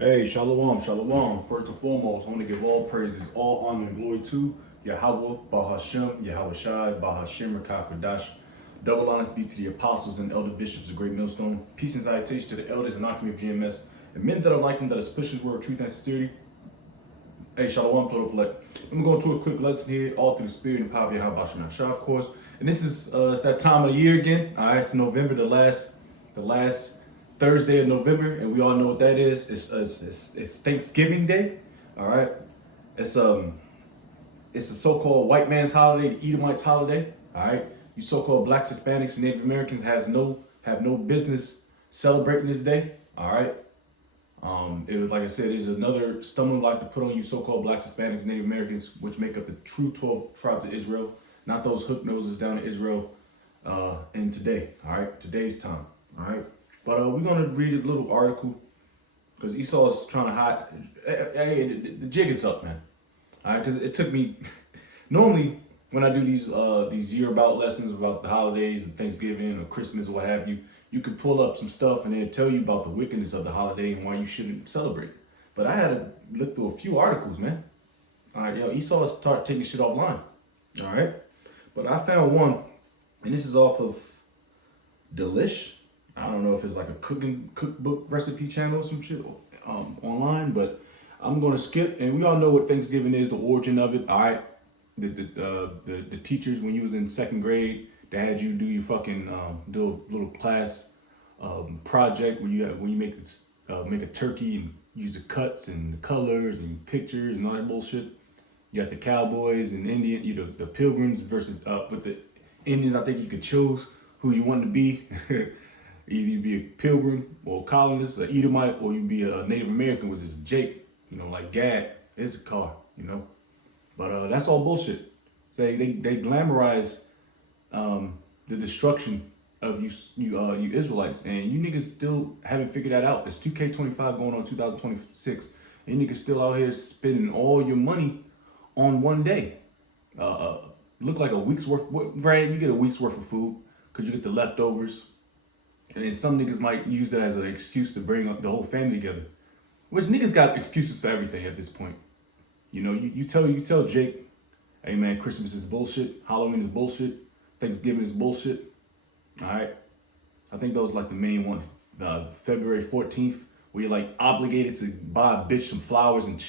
Hey, shalom, shalom. First and foremost, I want to give all praises, all honor and glory to Yahweh, Bahashem, Yahweh Shai, Bahashem, Rakakadash. Double honors be to the apostles and elder bishops of Great Millstone. Peace and salutation to the elders and Akimi of GMS, and men that are like him that is pushing word of truth and sincerity. Hey, shalom, total reflect. I'm going to go into a quick lesson here, all through the spirit and power of Yahweh Bahashem Shai, of course. And this is it's that time of the year again. All right, it's November, the last Thursday of November, and we all know what that is. It's Thanksgiving Day. All right, it's a so-called white man's holiday, the Edomites holiday. All right, you so-called blacks, Hispanics, and Native Americans have no business celebrating this day. All right, it was like I said, it's another stumbling block to put on you so-called blacks, Hispanics, and Native Americans, which make up the true 12 tribes of Israel, not those hook noses down in Israel. In today, all right, today's time, all right. But we're gonna read a little article because Esau is trying to hide. Hey, the jig is up, man. All right, because it took me. Normally, when I do these year about lessons about the holidays and Thanksgiving or Christmas or what have you, you could pull up some stuff and then tell you about the wickedness of the holiday and why you shouldn't celebrate it. But I had to look through a few articles, man. All right, Esau start taking shit offline. All right, but I found one, and this is off of Delish. I don't know if it's like a cookbook recipe channel or some shit online, but I'm gonna skip. And we all know what Thanksgiving is, the origin of it. All right, the teachers when you was in second grade, they had you do your fucking do a little class project where you make a turkey and use the cuts and the colors and pictures and all that bullshit. You got the cowboys and Indian, the pilgrims versus with the Indians. I think you could choose who you wanted to be. Either you be a pilgrim or a colonist, an Edomite, or you be a Native American, which is Jake, like Gad, Issachar, But that's all bullshit. They glamorize the destruction of you Israelites, and you niggas still haven't figured that out. It's 2K25 going on 2026, and you niggas still out here spending all your money on one day. Look like a week's worth. Right, you get a week's worth of food because you get the leftovers. And then some niggas might use that as an excuse to bring up the whole family together. Which niggas got excuses for everything at this point. You tell Jake, hey man, Christmas is bullshit, Halloween is bullshit, Thanksgiving is bullshit. Alright. I think those like the main one, February 14th, where you're like obligated to buy a bitch some flowers and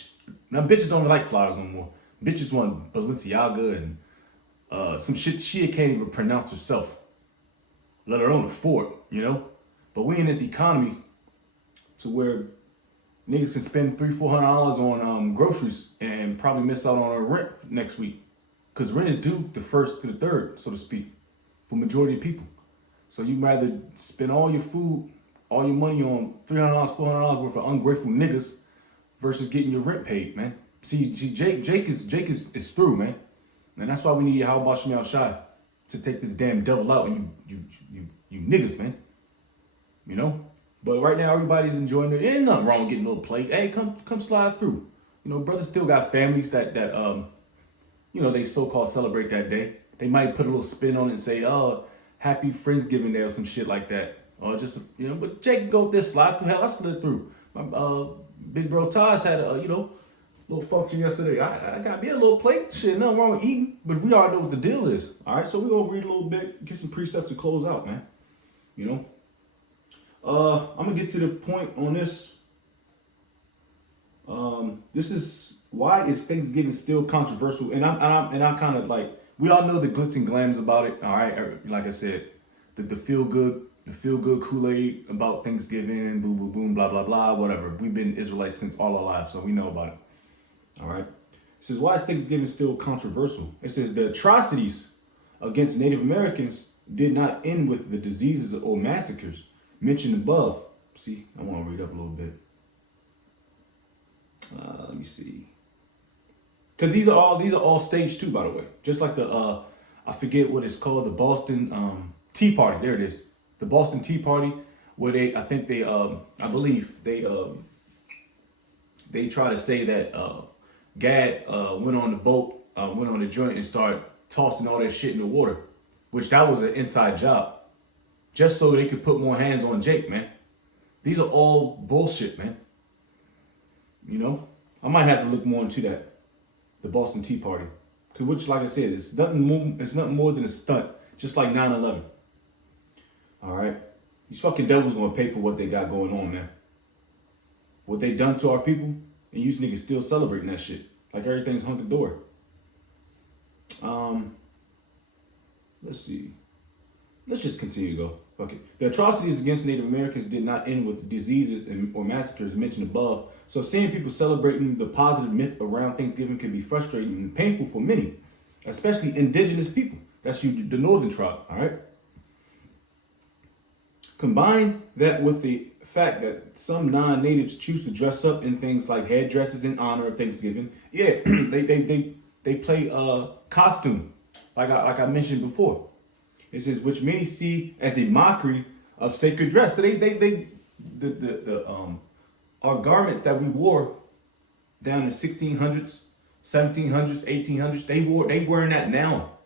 now bitches don't like flowers no more. Bitches want Balenciaga and some shit she can't even pronounce herself, let alone afford, But we in this economy to where niggas can spend $300-400 on groceries and probably miss out on a rent next week. Because rent is due the 1st to the 3rd, so to speak, for majority of people. So you'd rather spend all your food, all your money on $300-400 worth of ungrateful niggas versus getting your rent paid, man. See, Jake is through, man. And that's why we need Yahweh Shemel Shai to take this damn devil out and you niggas, man. But right now everybody's enjoying it. Ain't nothing wrong with getting a little plate. Hey, come slide through. Brothers still got families that they so-called celebrate that day. They might put a little spin on it and say, oh, happy Friendsgiving Day or some shit like that. Or just, but Jake go up there, slide through. Hell, I slid through. My big bro Taj had a, little function yesterday. I got me a little plate. Shit, nothing wrong with eating. But we already know what the deal is. All right, so we're going to read a little bit, get some precepts to close out, man. I'm going to get to the point on this. This is why is Thanksgiving still controversial, and I'm kind of like, we all know the glitz and glams about it. All right, like I said, the feel good Kool-Aid about Thanksgiving, boom boom boom, blah blah blah, whatever. We've been Israelites since all our lives, so we know about it. All right. It says, why is Thanksgiving still controversial? It says the atrocities against Native Americans did not end with the diseases or massacres mentioned above. See, I want to read up a little bit. Let me see. Because these are all staged too, by the way. Just like the I forget what it's called, the Boston Tea Party. There it is. The Boston Tea Party, where I believe they try to say that Gad went on the boat, went on the joint and started tossing all that shit in the water, which that was an inside job, just so they could put more hands on Jake, man. These are all bullshit, man. You know, I might have to look more into that, the Boston Tea Party, which, like I said, it's nothing more. It's nothing more than a stunt, just like 9/11. All right, these fucking devils gonna pay for what they got going on, man. What they done to our people, and you niggas still celebrating that shit like everything's hunky dory. Let's see. Let's just continue to go. Okay. The atrocities against Native Americans did not end with diseases or massacres mentioned above. So seeing people celebrating the positive myth around Thanksgiving can be frustrating and painful for many, especially indigenous people. That's you, the northern tribe, all right? Combine that with the fact that some non-natives choose to dress up in things like headdresses in honor of Thanksgiving. Yeah, they play costume, like I mentioned before. It says, which many see as a mockery of sacred dress. So our garments that we wore down in the 1600s, 1700s, 1800s, they wearing that now,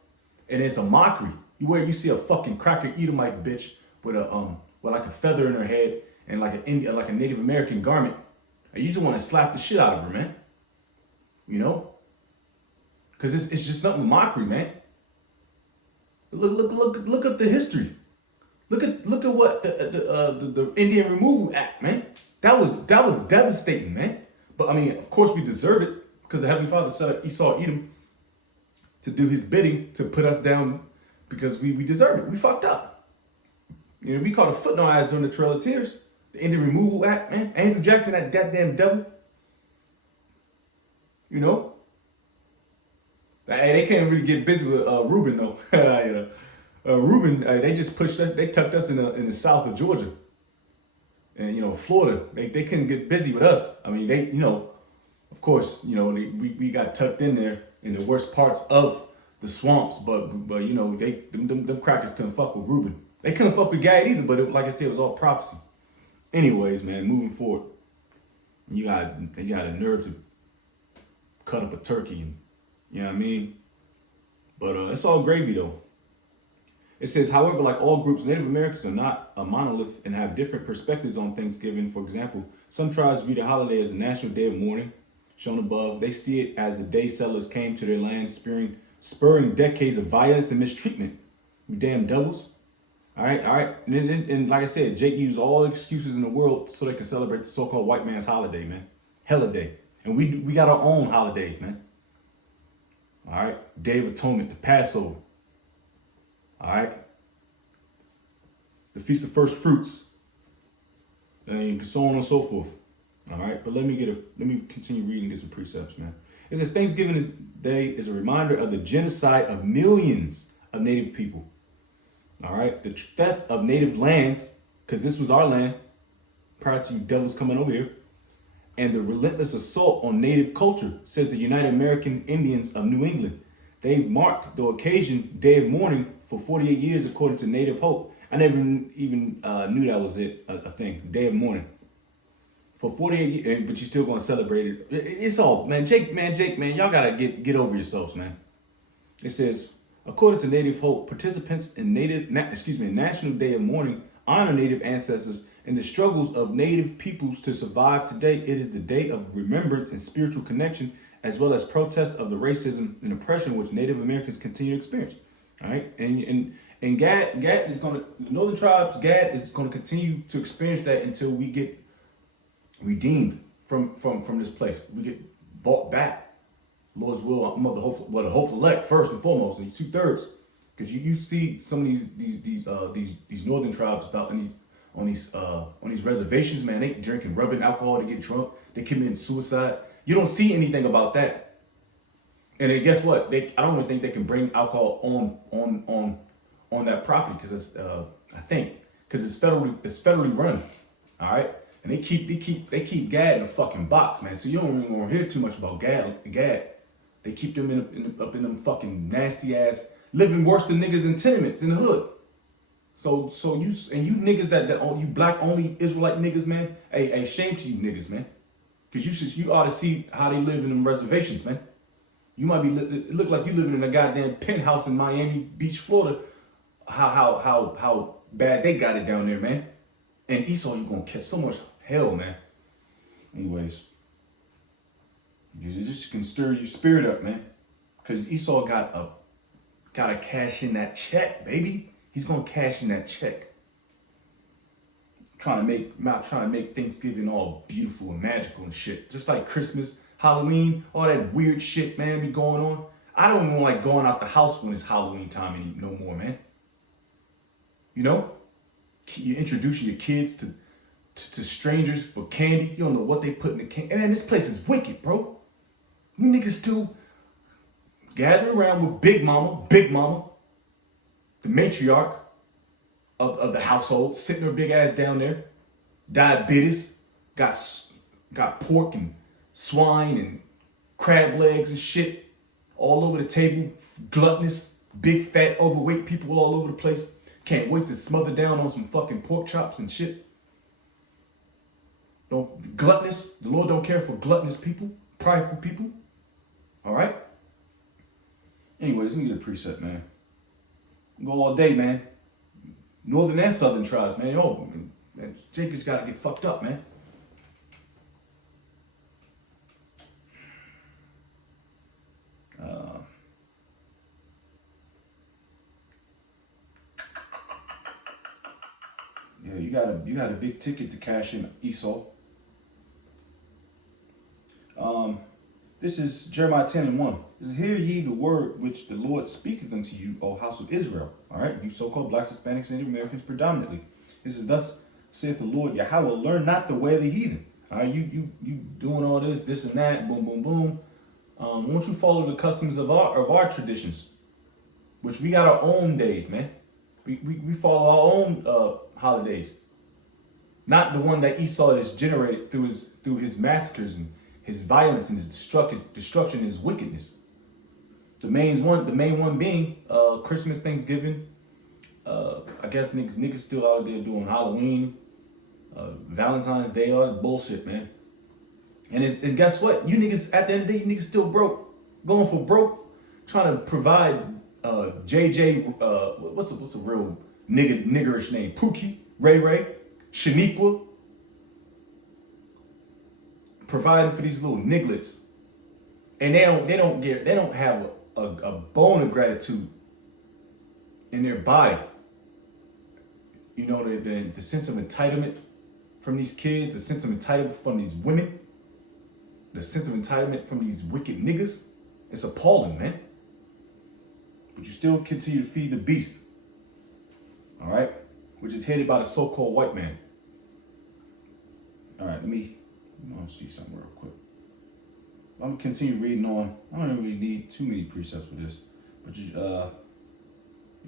and it's a mockery. You see a fucking cracker Edomite bitch with like a feather in her head and like a Native American garment. You just want to slap the shit out of her, man. You know, because it's just nothing mockery, man. Look up the history. Look at what the Indian Removal Act, man. That was devastating, man. But I mean, of course, we deserve it because the Heavenly Father said Esau Edom to do His bidding to put us down because we deserve it. We fucked up. You know, we caught a foot in our eyes during the Trail of Tears, the Indian Removal Act, man. Andrew Jackson, that goddamn devil. You know. Hey, they can't really get busy with Reuben though. You know, Reuben, they just pushed us. They tucked us in the south of Georgia, and you know, Florida. They couldn't get busy with us. I mean, they, you know, of course, you know, we got tucked in there in the worst parts of the swamps. But you know, them crackers couldn't fuck with Reuben. They couldn't fuck with Gad either. But like I said, it was all prophecy. Anyways, man, moving forward, you got a nerve to cut up a turkey and. You know what I mean? But it's all gravy though. It says, however, like all groups, Native Americans are not a monolith and have different perspectives on Thanksgiving. For example, some tribes view the holiday as a national day of mourning, shown above. They see it as the day settlers came to their land, spurring decades of violence and mistreatment. You damn devils. All right. And like I said, Jake used all the excuses in the world so they can celebrate the so-called white man's holiday, man. Hella day. And we got our own holidays, man. All right, Day of Atonement, the Passover. All right, the Feast of First Fruits, and so on and so forth. All right, but let me continue reading this with precepts, man. It says Thanksgiving Day is a reminder of the genocide of millions of Native people. All right, the theft of Native lands, because this was our land prior to you devils coming over here. And the relentless assault on Native culture, says the United American Indians of New England. They've marked the occasion Day of Mourning for 48 years, according to Native Hope. I never even knew that was a thing, Day of Mourning. For 48 years, but you're still going to celebrate it. It's all, man, Jake, y'all got to get over yourselves, man. It says, according to Native Hope, participants in National Day of Mourning honor Native ancestors and the struggles of Native peoples to survive today. It is the day of remembrance and spiritual connection, as well as protest of the racism and oppression which Native Americans continue to experience. All right, and Gad is going to, the northern tribes, Gad is going to continue to experience that until we get redeemed from this place. We get bought back. Lord's will, I'm of the hopeful elect first and foremost, and 2/3, because you see some of these northern tribes out in on these reservations, man. They drinking, rubbing alcohol to get drunk. They committing suicide. You don't see anything about that. And then guess what? I don't even think they can bring alcohol on that property because it's I think because it's federally run. All right, and they keep Gad in a fucking box, man. So you don't even want to hear too much about Gad. They keep them up in them fucking nasty ass, living worse than niggas in tenements in the hood. So you niggas that you black only Israelite niggas, man. Hey, shame to you niggas, man. Cause you ought to see how they live in them reservations, man. You might it look like you living in a goddamn penthouse in Miami Beach, Florida. How bad they got it down there, man. And Esau, you gonna catch so much hell, man. Anyways, You just can stir your spirit up, man. Because Esau gotta cash in that check, baby. He's gonna cash in that check. Not trying to make Thanksgiving all beautiful and magical and shit. Just like Christmas, Halloween, all that weird shit, man, be going on. I don't even like going out the house when it's Halloween time no more, man. You know, you're introducing your kids to strangers for candy. You don't know what they put in the candy. Man, this place is wicked, bro. You niggas still gather around with Big Mama, the matriarch of the household, sitting her big ass down there. Diabetes, got pork and swine and crab legs and shit all over the table. Gluttonous, big fat, overweight people all over the place. Can't wait to smother down on some fucking pork chops and shit. Gluttonous. The Lord don't care for gluttonous people, prideful people. All right. Anyways, let me get a preset, man. Go all day, man. Northern and Southern tribes, man. Yo, man, Jacob's got to get fucked up, man. Yeah, you got a big ticket to cash in, Esau. This is Jeremiah 10:1. It says, hear ye the word which the Lord speaketh unto you, O house of Israel. All right, you so-called blacks, Hispanics, Native Americans predominantly. This is thus saith the Lord Yahweh, learn not the way of the heathen. All right, you doing all this and that, boom, boom, boom. Won't you follow the customs of our traditions, which we got our own days, man. We follow our own holidays, not the one that Esau has generated through his massacres and his violence and his destruction, his wickedness. The main one being Christmas, Thanksgiving. I guess niggas still out there doing Halloween, Valentine's Day, all that bullshit, man. And guess what? You niggas, at the end of the day, you niggas still broke, going for broke, trying to provide JJ. What's a real niggerish name? Pookie, Ray, Shaniqua. Providing for these little nigglets, and they don't have a bone of gratitude in their body. You know, the sense of entitlement from these kids, the sense of entitlement from these women, the sense of entitlement from these wicked niggas. It's appalling, man. But you still continue to feed the beast. All right, which is headed by the so-called white man. All right, let me see something real quick. I'm gonna continue reading on. I don't really need too many precepts for this, but we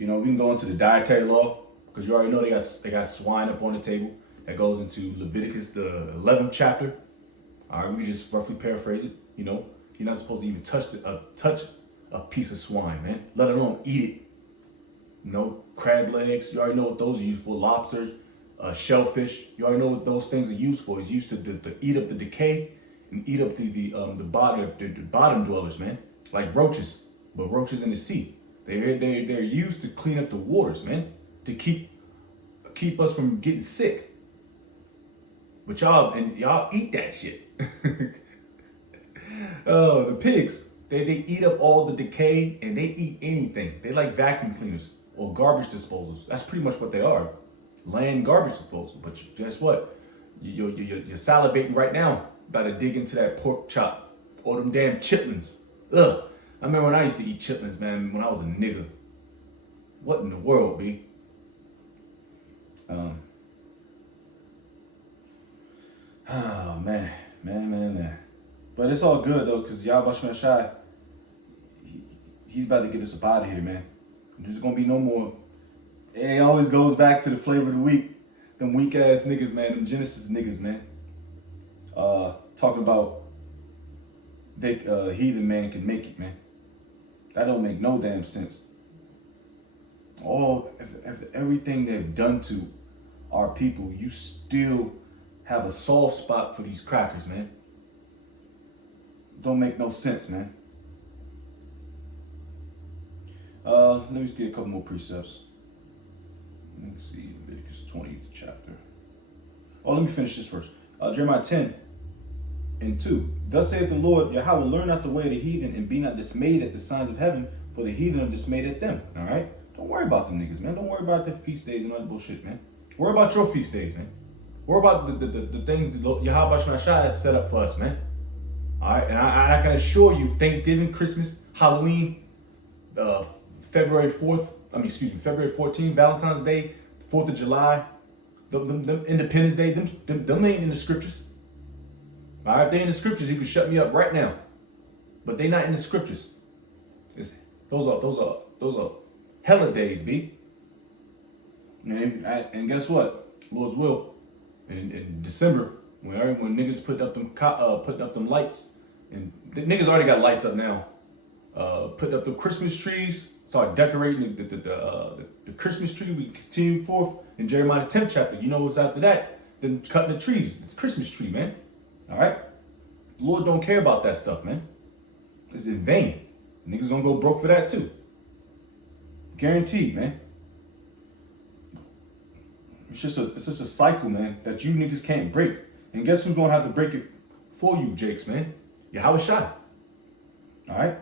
can go into the dietary law, because you already know they got swine up on the table. That goes into Leviticus, the 11th chapter. All right, we just roughly paraphrase it. You know, you're not supposed to even touch a piece of swine, man, let alone eat it. You know, crab legs, you already know what those are used for. Lobsters, shellfish, you already know what those things are used for. It's used to eat up the decay and eat up the bottom dwellers, man. Like roaches, but roaches in the sea. They're used to clean up the waters, man, to keep us from getting sick. But y'all eat that shit. Oh, the pigs, they eat up all the decay, and they eat anything. They like vacuum cleaners or garbage disposals. That's pretty much what they are. Land garbage disposal. But guess what? You're salivating right now about to dig into that pork chop or them damn chitlins. Ugh. I remember when I used to eat chitlins, man, when I was a nigga. What in the world, B? Oh, man. But it's all good, though, because Yahweh Shai, he's about to get us up out of here, man. There's going to be no more. It always goes back to the flavor of the week. Them weak-ass niggas, man. Them Genesis niggas, man. Talking about heathen man can make it, man. That don't make no damn sense. Everything they've done to our people, you still have a soft spot for these crackers, man. Don't make no sense, man. Let me just get a couple more precepts. Let's see, Leviticus 20th chapter. Oh, let me finish this first. Jeremiah 10. And 2, thus saith the Lord Yahweh, learn not the way of the heathen, and be not dismayed at the signs of heaven, for the heathen are dismayed at them. All right? Don't worry about them niggas, man. Don't worry about their feast days and all that bullshit, man. Worry about your feast days, man. Worry about the things that Yahweh Shemashai has set up for us, man. All right? And I can assure you, Thanksgiving, Christmas, Halloween, February 14th, Valentine's Day, 4th of July, them Independence Day, them ain't in the scriptures. All right, if they in the scriptures, you can shut me up right now. But they not in the scriptures. Those are hella days, B. And guess what? Lord's will. In December, when niggas putting up them lights, and the niggas already got lights up now. Putting up the Christmas trees, start decorating the Christmas tree. We continue forth in Jeremiah 10th chapter. You know what's after that? Then cutting the trees, the Christmas tree, man. All right? The Lord don't care about that stuff, man. It's in vain. Niggas gonna go broke for that too. Guaranteed, man. It's just a cycle, man, that you niggas can't break. And guess who's gonna have to break it for you, Jakes, man? Yahweh Shai. All right?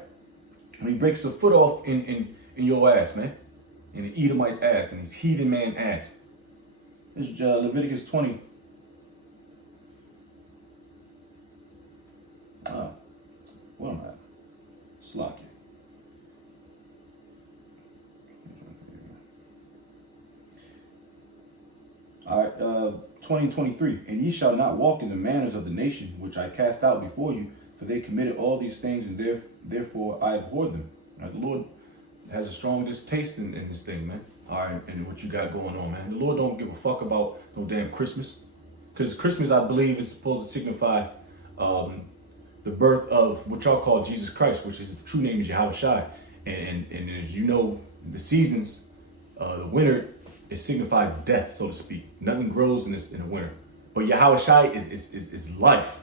And he breaks the foot off in your ass, man. In the Edomite's ass, and his heathen man ass. This is Leviticus 20. What am I? Slocky. All right, 20 and 23. And ye shall not walk in the manners of the nation which I cast out before you, for they committed all these things, and therefore I abhor them. Right, the Lord has a strong distaste in this thing, man. All right, and what you got going on, man. The Lord don't give a fuck about no damn Christmas. Because Christmas, I believe, is supposed to signify the birth of what y'all call Jesus Christ, which is the true name is Yahweh Shai. And as you know, the seasons, the winter, it signifies death, so to speak. Nothing grows in the winter. But Yahweh Shai is life.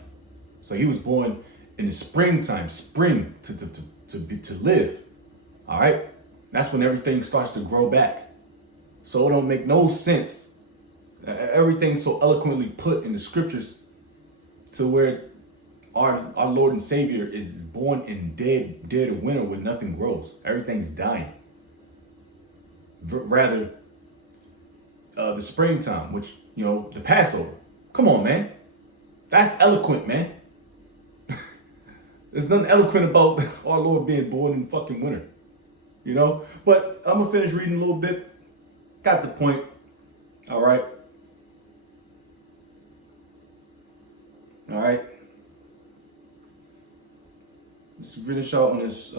So he was born in the springtime, spring to live. All right? That's when everything starts to grow back. So it don't make no sense. Everything's so eloquently put in the scriptures to where our Lord and Savior is born in dead of winter where nothing grows. Everything's dying. Rather, the springtime, which, you know, the Passover. Come on, man. That's eloquent, man. There's nothing eloquent about our Lord being born in fucking winter. You know? But I'm going to finish reading a little bit. Got the point. All right. All right. Let's finish out on this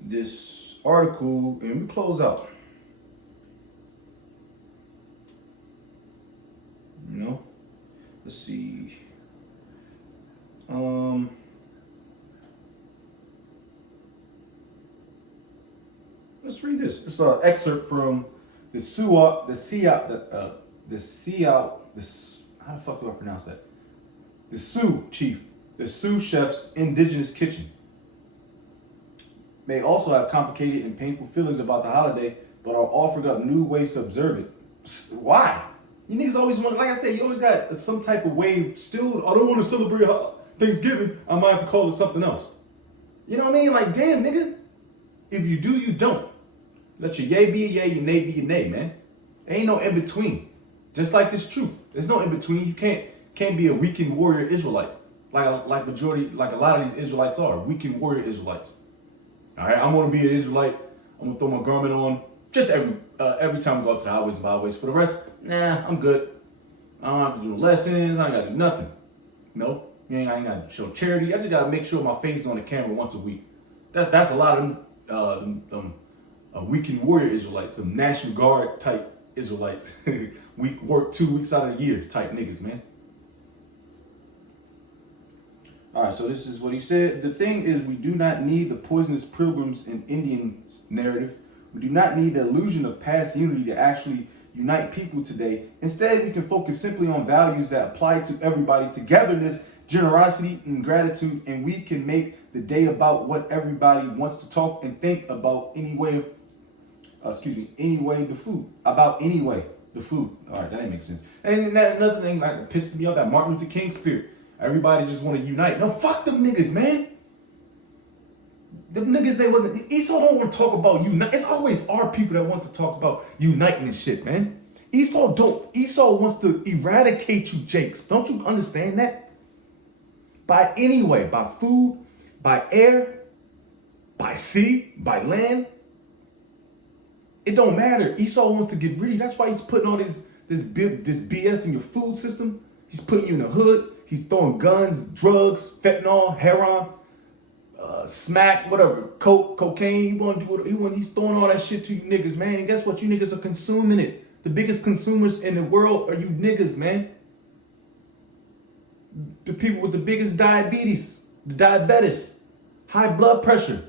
this article and we close out. You know? Let's see. Let's read this. It's an excerpt from how the fuck do I pronounce that? The Sioux chef's indigenous kitchen. May also have complicated and painful feelings about the holiday, but are offering up new ways to observe it. Why? You niggas always want, like I said, you always got some type of way still. I don't want to celebrate Thanksgiving. I might have to call it something else. You know what I mean? Like, damn, nigga. If you do, you don't. Let your yay be a yay, your nay be your nay, man. Ain't no in between. Just like this truth. There's no in between. You can't be a weekend warrior Israelite. Like a lot of these Israelites are. Weekend warrior Israelites. All right, I'm gonna be an Israelite. I'm gonna throw my garment on just every time I go out to the highways and byways. For the rest, nah, I'm good. I don't have to do lessons. I ain't gotta do nothing. No, I ain't gotta show charity. I just gotta make sure my face is on the camera once a week. That's a lot of them weekend warrior Israelites, some National Guard type Israelites. We work 2 weeks out of the year type niggas, man. All right, so this is what he said. The thing is, we do not need the poisonous pilgrims and Indians narrative. We do not need the illusion of past unity to actually unite people today. Instead, we can focus simply on values that apply to everybody, togetherness, generosity, and gratitude, and we can make the day about what everybody wants to talk and think about anyway. The food. About anyway, the food. All right, that didn't make sense. And that another thing like pisses me off, that Martin Luther King spirit. Everybody just want to unite. No, fuck them niggas, man. The niggas say, well, Esau don't want to talk about unite. It's always our people that want to talk about uniting and shit, man. Esau don't. Esau wants to eradicate you, Jakes. Don't you understand that? By any way, by food, by air, by sea, by land. It don't matter. Esau wants to get rid of you. That's why he's putting all this BS in your food system. He's putting you in the hood. He's throwing guns, drugs, fentanyl, heroin, smack, whatever, cocaine. He's throwing all that shit to you niggas, man. And guess what? You niggas are consuming it. The biggest consumers in the world are you niggas, man. The people with the biggest diabetes, the diabetes, high blood pressure,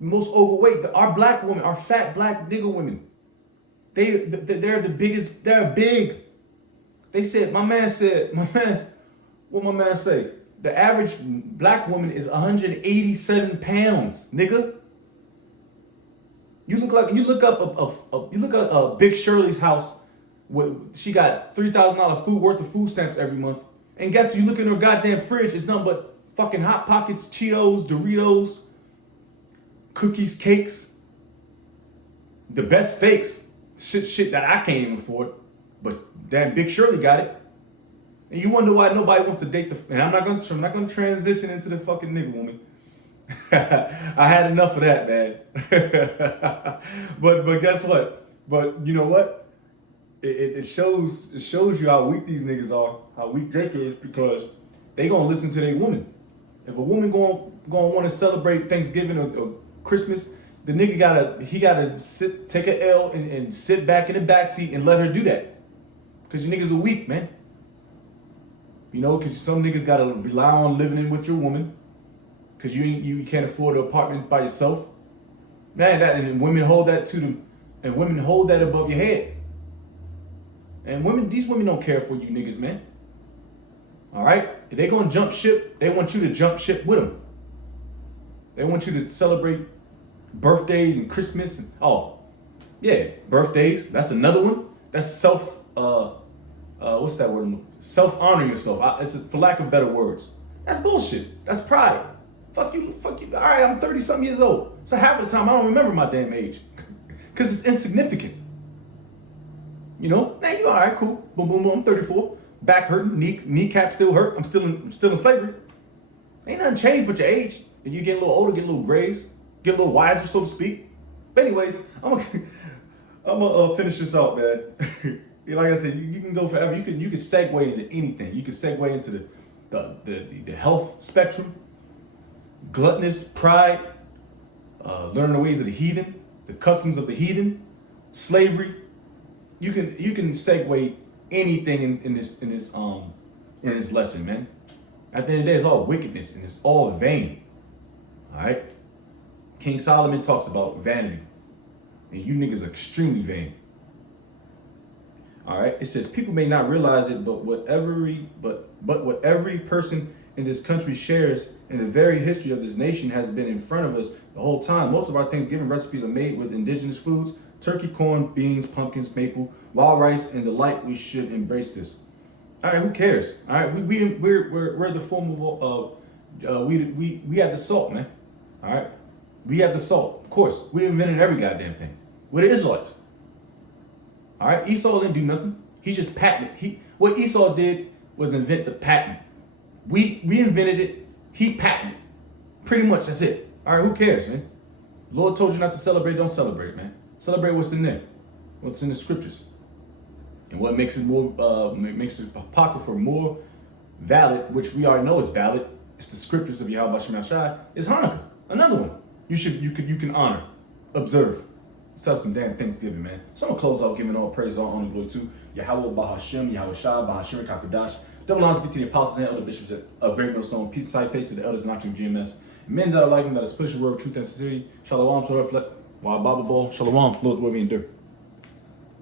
most overweight. Our black women, our fat black nigga women. They're the biggest. They're big. They said, what my man say? The average black woman is 187 pounds, nigga. You look up Big Shirley's house. She got $3,000 food worth of food stamps every month. And guess you look in her goddamn fridge, it's nothing but fucking Hot Pockets, Cheetos, Doritos, cookies, cakes, the best steaks, shit that I can't even afford. But damn, Big Shirley got it. And you wonder why nobody wants to date and I'm not gonna transition into the fucking nigga woman. I had enough of that, man. but guess what? But you know what? It shows you how weak these niggas are, how weak Jake is, because they gonna listen to their woman. If a woman gonna want to celebrate Thanksgiving or Christmas, the nigga gotta take an L and sit back in the backseat and let her do that. Because you niggas are weak, man. You know, because some niggas gotta rely on living in with your woman. Because you can't afford an apartment by yourself. Man, and women hold that to them. And women hold that above your head. And these women don't care for you niggas, man. All right? If they gonna jump ship, they want you to jump ship with them. They want you to celebrate birthdays and Christmas and birthdays. That's another one. That's what's that word? Self-honor yourself. It's for lack of better words. That's bullshit. That's pride. Fuck you. All right, I'm 30-something years old. So half of the time I don't remember my damn age. Because it's insignificant. You know? Man, you all right, cool. Boom, boom, boom. I'm 34. Back hurting. Kneecap still hurt. I'm still in slavery. Ain't nothing changed but your age. And you get a little older, get a little grays, get a little wiser, so to speak. But anyways, I'm gonna finish this out, man. Like I said, you can go forever. You can segue into anything. You can segue into the health spectrum, gluttonous, pride, learning the ways of the heathen, the customs of the heathen, slavery. You can segue anything in this lesson, man. At the end of the day, it's all wickedness and it's all vain. All right. King Solomon talks about vanity, and you niggas are extremely vain. All right, it says people may not realize it, but what every person in this country shares in the very history of this nation has been in front of us the whole time. Most of our Thanksgiving recipes are made with indigenous foods: turkey, corn, beans, pumpkins, maple, wild rice, and the like. We should embrace this. All right, who cares? All right, we're the form of we have the salt, man. All right, we have the salt. Of course, we invented every goddamn thing. We're the Israelites. All right, Esau didn't do nothing. He just patented. What Esau did was invent the patent. We invented it. He patented. Pretty much, that's it. All right, who cares, man? Lord told you not to celebrate, don't celebrate, man. Celebrate what's in there, what's in the scriptures. And what makes it makes the Apocrypha more valid, which we already know is valid, it's the scriptures of Yahweh Shem Shai, is Hanukkah. Another one you can honor, observe. Let's have some damn Thanksgiving, man. So I'm gonna close out giving all praise, all honor, glory to Yahweh Bahashem, Yahweh Shai, Bahashem Kakodash. Double honors be to the apostles and elder bishops of Great Millstone. Peace and salutation to the elders and Akim GMS. Men that are like him, that are spiritual word, truth and sincerity. Shalom to reflect. Wa Baba Bo. Shalom. Lord's will be endure.